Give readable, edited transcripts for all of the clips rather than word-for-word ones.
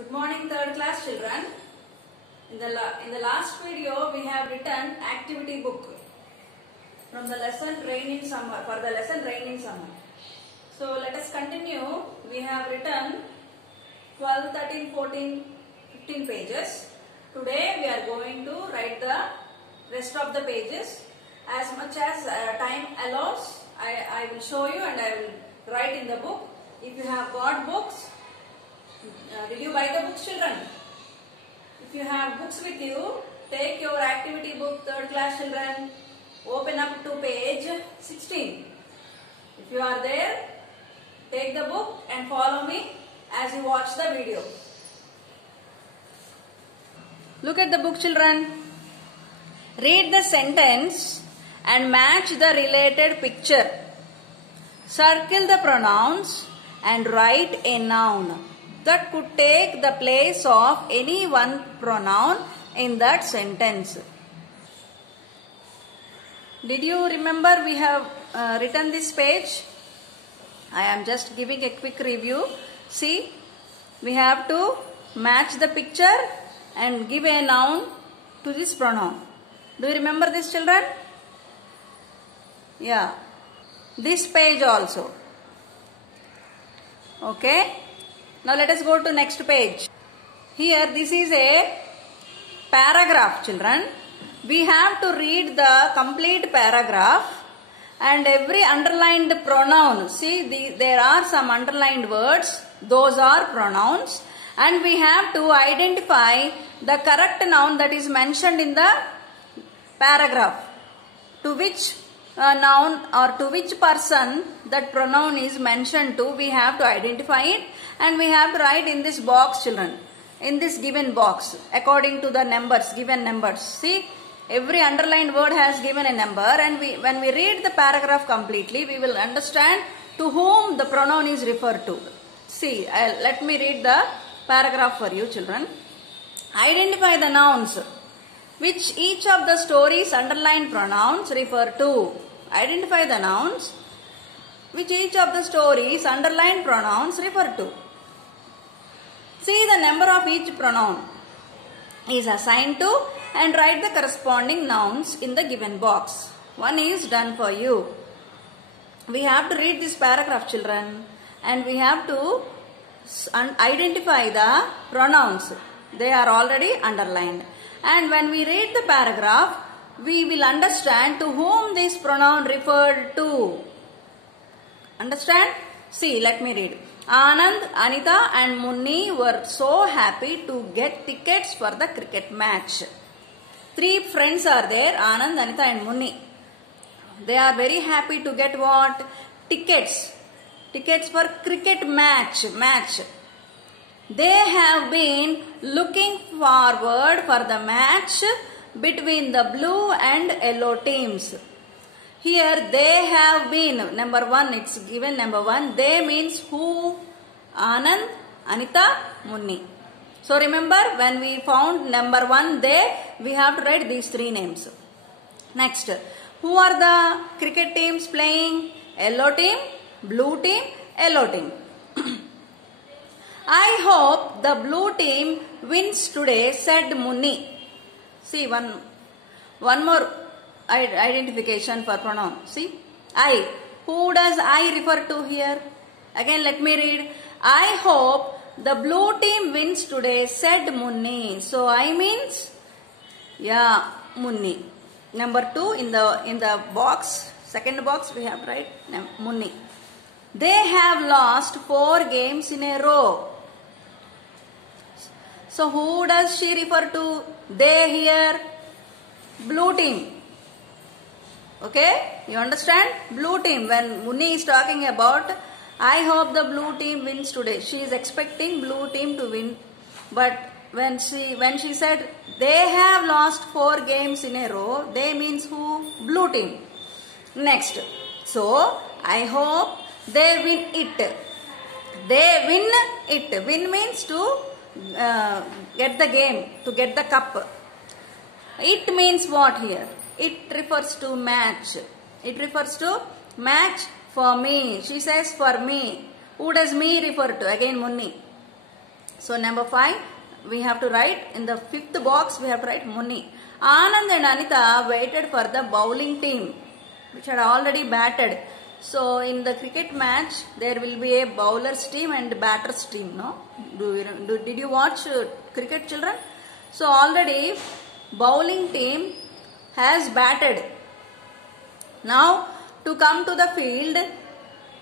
Good morning, third class children. In the last video, we have written activity book from the lesson Rain in Summer, for the lesson Rain in Summer. So let us continue. We have written 12, 13, 14, 15 pages. Today we are going to write the rest of the pages. As much as time allows, I will show you and I will write in the book. If you have got books, did you buy the books, children? If you have books with you, take your activity book, third class children, open up to page 16. If you are there, take the book and follow me as you watch the video. Look at the book, children. Read the sentence and match the related picture. Circle the pronouns and write a noun that could take the place of any one pronoun in that sentence. Did you remember we have written this page? I am just giving a quick review. See, we have to match the picture and give a noun to this pronoun. Do you remember this, children? Yeah. This page also. Okay. Now let us go to next page. Here this is a paragraph, children. We have to read the complete paragraph and every underlined pronoun. See, there are some underlined words. Those are pronouns. And we have to identify the correct noun that is mentioned in the paragraph. To which noun or to which person that pronoun is mentioned to, we have to identify it and we have to write in this box, children, in this given box according to the numbers, given numbers. See, every underlined word has given a number and when we read the paragraph completely, we will understand to whom the pronoun is referred to. See, let me read the paragraph for you, children. Identify the nouns which each of the stories underlined pronouns refer to. Identify the nouns which each of the stories underlined pronouns refer to. See the number of each pronoun is assigned to and write the corresponding nouns in the given box. One is done for you. We have to read this paragraph, children, and we have to identify the pronouns. They are already underlined. And when we read the paragraph, we will understand to whom this pronoun referred to. Understand? See, let me read. Anand, Anita and Munni were so happy to get tickets for the cricket match. Three friends are there, Anand, Anita and Munni. They are very happy to get what? Tickets. Tickets for cricket match. They have been looking forward for the match between the blue and yellow teams. Here they have been, number one, it's given number one. They means who? Anand, Anita, Munni. So remember, when we found number one, we have to write these three names. Next, who are the cricket teams playing? Yellow team, blue team, yellow team. I hope the blue team wins today, said Munni. See, one more identification for pronoun. See, I. Who does I refer to here? Again, let me read. I hope the blue team wins today, said Munni. So, I means, yeah, Munni. Number two in the box, second box we have right, Munni. They have lost 4 games in a row. So, who does she refer to? They here, blue team. Okay, you understand? Blue team. When Munni is talking about, I hope the blue team wins today. She is expecting blue team to win. But when she said they have lost 4 games in a row, they means who? Blue team. Next. So, I hope they win it. They win it. Win means to get the game, to get the cup. It means what here? It refers to match. It refers to match for me. She says for me. Who does me refer to? Again Munni. So number 5, we have to write in the 5th box, we have to write Munni. Anand and Anita waited for the bowling team, which had already batted. So in the cricket match, there will be a bowler's team and batter's team. No, did you watch cricket, children? So already bowling team has batted. Now to come to the field,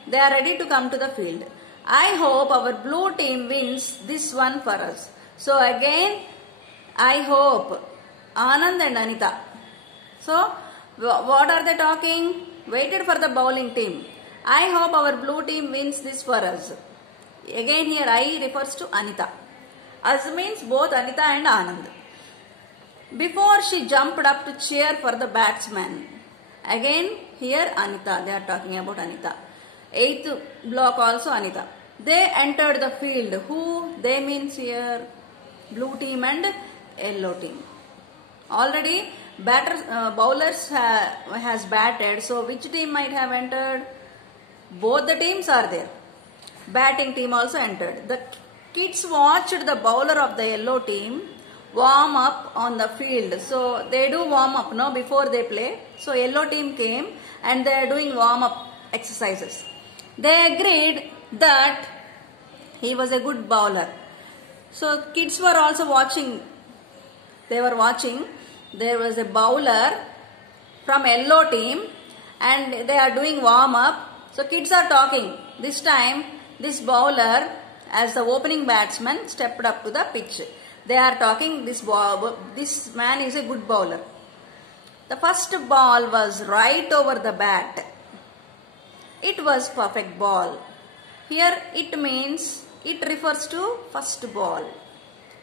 they are ready to come to the field. I hope our blue team wins this one for us. So again, I hope, Anand and Anita. So what are they talking? Waited for the bowling team. I hope our blue team wins this for us. Again here I refers to Anita. Us means both Anita and Anand. Before she jumped up to cheer for the batsman. Again here Anita. They are talking about Anita. 8th block also Anita. They entered the field. Who? They means here blue team and yellow team. Already bowlers has batted. So which team might have entered? Both the teams are there. Batting team also entered. The kids watched the bowler of the yellow team warm up on the field. So they do warm up, no, before they play. So yellow team came and they are doing warm up exercises. They agreed that he was a good bowler. So kids were also watching. They were watching. There was a bowler from yellow team and they are doing warm up. So kids are talking. This time this bowler as the opening batsman stepped up to the pitch. They are talking, this man is a good bowler. The first ball was right over the bat. It was perfect ball. Here it means, it refers to first ball.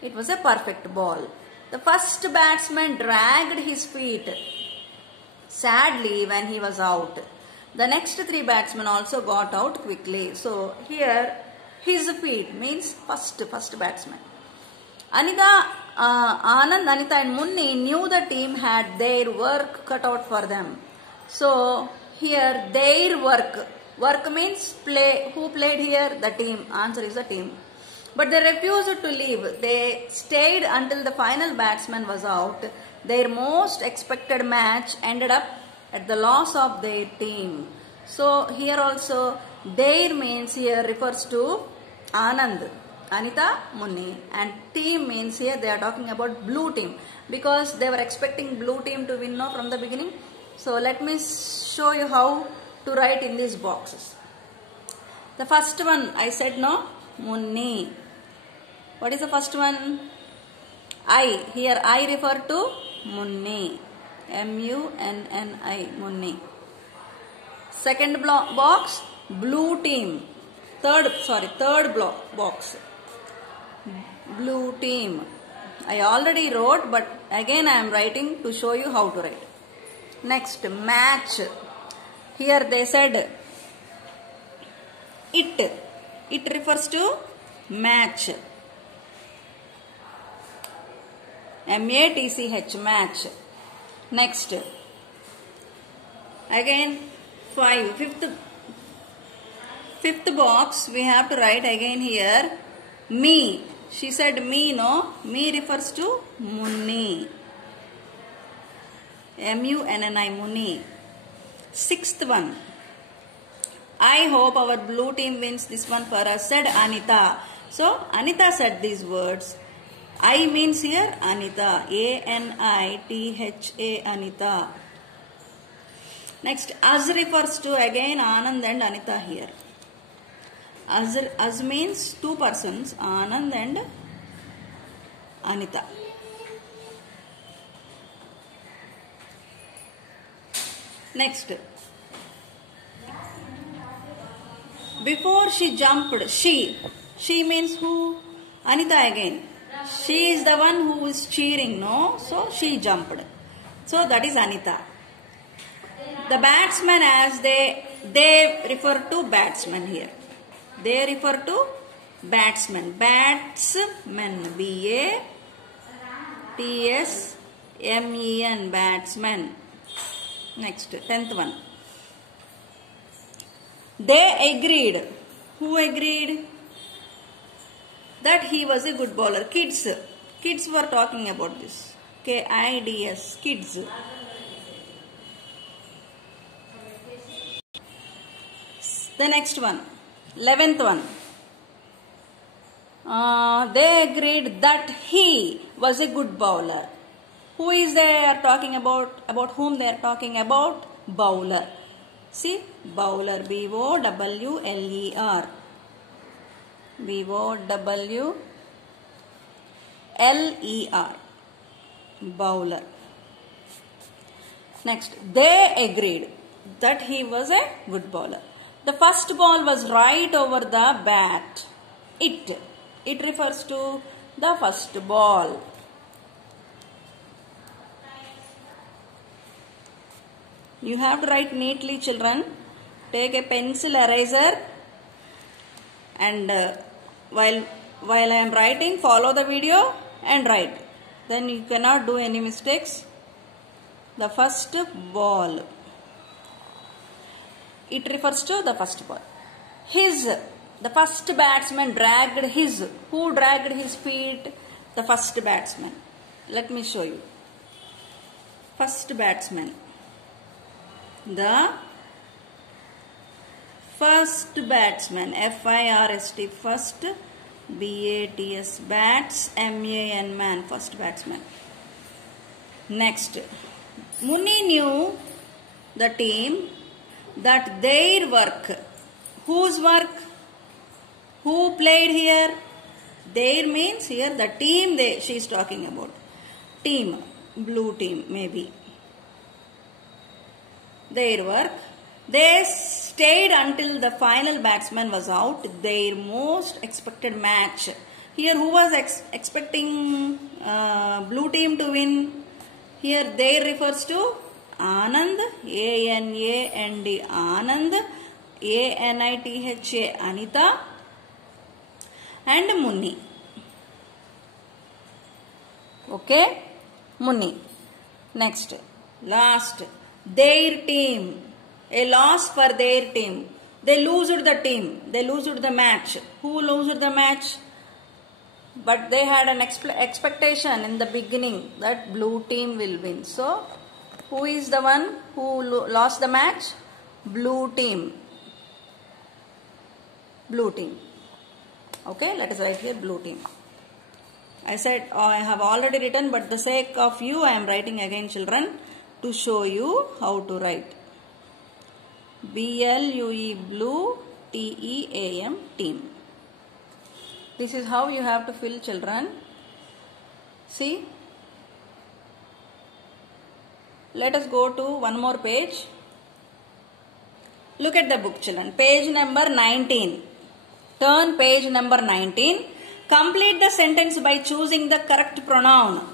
It was a perfect ball. The first batsman dragged his feet sadly when he was out. The next 3 batsmen also got out quickly. So here his feet means first batsman. Anita, Anand, Anita and Munni knew the team had their work cut out for them. So here their work. Work means play. Who played here? The team. Answer is the team. But they refused to leave. They stayed until the final batsman was out. Their most expected match ended up at the loss of their team. So here also their means here refers to Anand, Anita, Munni, and team means here they are talking about blue team because they were expecting blue team to win from the beginning. So let me show you how to write in these boxes. The first one I said no, Munni. What is the first one? I. Here I refer to Munni. M-U-N-N-I. Munni. Second box, blue team. Third box. Blue team. I already wrote, but again I am writing to show you how to write. Next, match. Here they said it. It refers to match. M-A-T-C-H, match. Next. Again 5. Fifth box we have to write again here. Me. She said me, no? Me refers to Munni. M-U-N-N-I, Munni. 6th one. I hope our blue team wins this one for us, said Anita. So Anita said these words. I means here Anita. A-N-I-T-H-A, Anita. Next, us refers to again Anand and Anita here. Us means 2 persons, Anand and Anita. Next. Before she jumped, she means who? Anita again. She is the one who is cheering, no? So she jumped. So that is Anita. The batsmen, as they refer to batsmen here. They refer to batsmen. Batsmen. B-A-T-S-M-E-N. Batsmen. Next, 10th one. They agreed. Who agreed? that he was a good bowler. Kids were talking about this. Kids, kids. The next one, 11th one. They agreed that he was a good bowler. Who is they are talking about? About whom they are talking about? Bowler. See, bowler, B-O-W-L-E-R. B-O-W-L-E-R. Bowler. Next, they agreed that he was a good bowler. The first ball was right over the bat. It refers to the first ball. You have to write neatly, children. Take a pencil eraser and while I am writing, follow the video and write. Then you cannot do any mistakes. The first ball. It refers to the first ball. The first batsman dragged his. Who dragged his feet? The first batsman. Let me show you. First batsman. The first batsman. F-I-R-S-T. First. B-A-T-S. Bats. M-A-N. Man. First batsman. Next. Muni knew the team that their work. Whose work? Who played here? Their means here the team she is talking about. Team. Blue team maybe. Their work. They stayed until the final batsman was out. Their most expected match. Here who was expecting blue team to win? Here they refers to Anand. A-N-A-N-D. Anand. A-N-I-T-H-A. Anita. And Muni. Okay? Muni. Next. Last. Their team. A loss for their team. They lost the team. They lost the match. Who lost the match? But they had an expectation in the beginning that blue team will win. So, who is the one who lost the match? Blue team. Blue team. Okay, let us write here blue team. I said I have already written, but for the sake of you I am writing again, children, to show you how to write. B-L-U-E, blue, T-E-A-M, team. This is how you have to fill, children. See. Let us go to one more page. Look at the book, children. Page number 19. Turn page number 19. Complete the sentence by choosing the correct pronoun.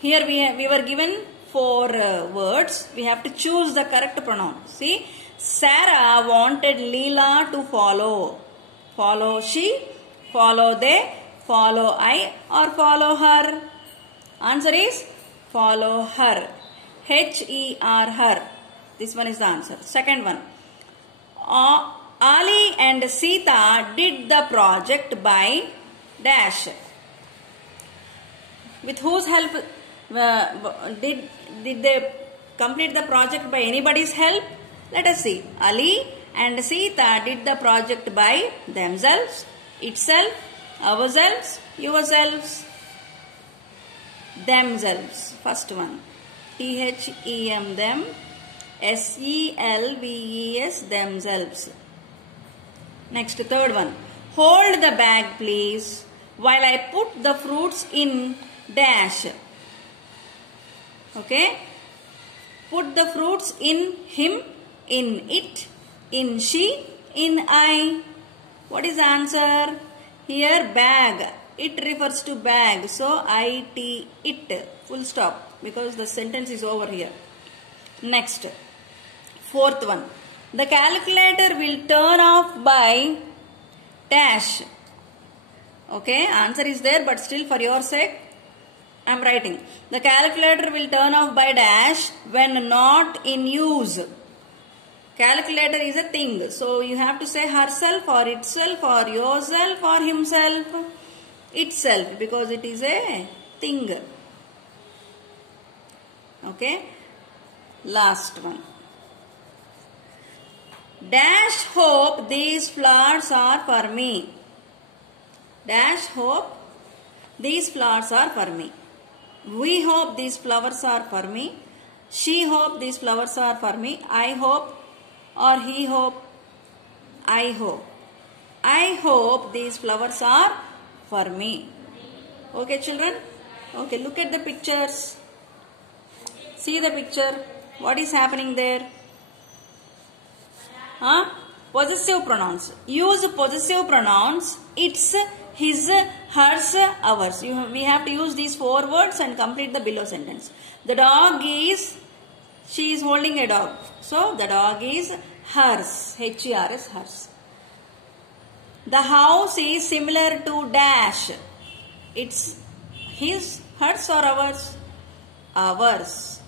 Here we were given 4 words. We have to choose the correct pronoun. See, Sarah wanted Leela to follow. Follow she, follow they, follow I, or follow her. Answer is follow her. H-E-R, her. This one is the answer. Second one. Ali and Sita did the project by dash. With whose help did they complete the project? By anybody's help? Let us see. Ali and Sita did the project by themselves, itself, ourselves, yourselves. Themselves. First one. T-H-E-M, them. S-E-L-V-E-S, themselves. Next, third one. Hold the bag, please, while I put the fruits in dash. Okay. Put the fruits in him, in it, in she, in I. What is the answer? Here, bag. It refers to bag. So, I-T, it. Full stop. Because the sentence is over here. Next. Fourth one. The calculator will turn off by dash. Okay. Answer is there, but still for your sake, I am writing. The calculator will turn off by dash when not in use. Calculator is a thing. So, you have to say herself or itself or yourself or himself. itself, because it is a thing. Okay. Last one. Dash hope these flowers are for me. Dash hope these flowers are for me. We hope these flowers are for me. She hope these flowers are for me. I hope, or he hope, I hope. I hope these flowers are for me. Okay, children? Okay, look at the pictures. See the picture. What is happening there? Possessive pronouns. Use possessive pronouns. It's, his, hers, ours. We have to use these 4 words and complete the below sentence. The dog is, she is holding a dog. So, the dog is hers. H-E-R-S, hers. The house is similar to dash. It's his, hers or ours? Ours.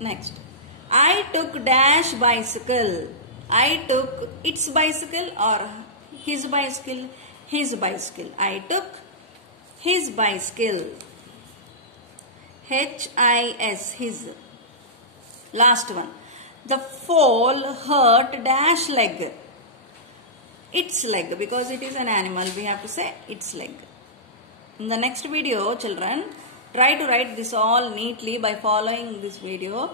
Next. I took dash bicycle. I took its bicycle or his bicycle? His bicycle. I took his bicycle. H-I-S, his. Last one. The fall hurt dash leg. Its leg, because it is an animal, we have to say its leg. In the next video, children, try to write this all neatly by following this video.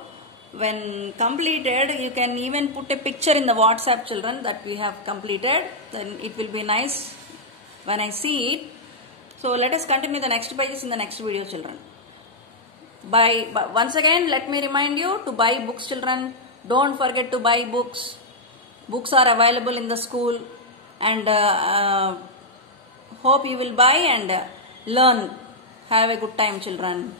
When completed, you can even put a picture in the WhatsApp, children, that we have completed. Then it will be nice when I see it. So let us continue the next pages in the next video, children. Once again, let me remind you to buy books, children. Don't forget to buy books. Books are available in the school, and hope you will buy and learn. Have a good time, children.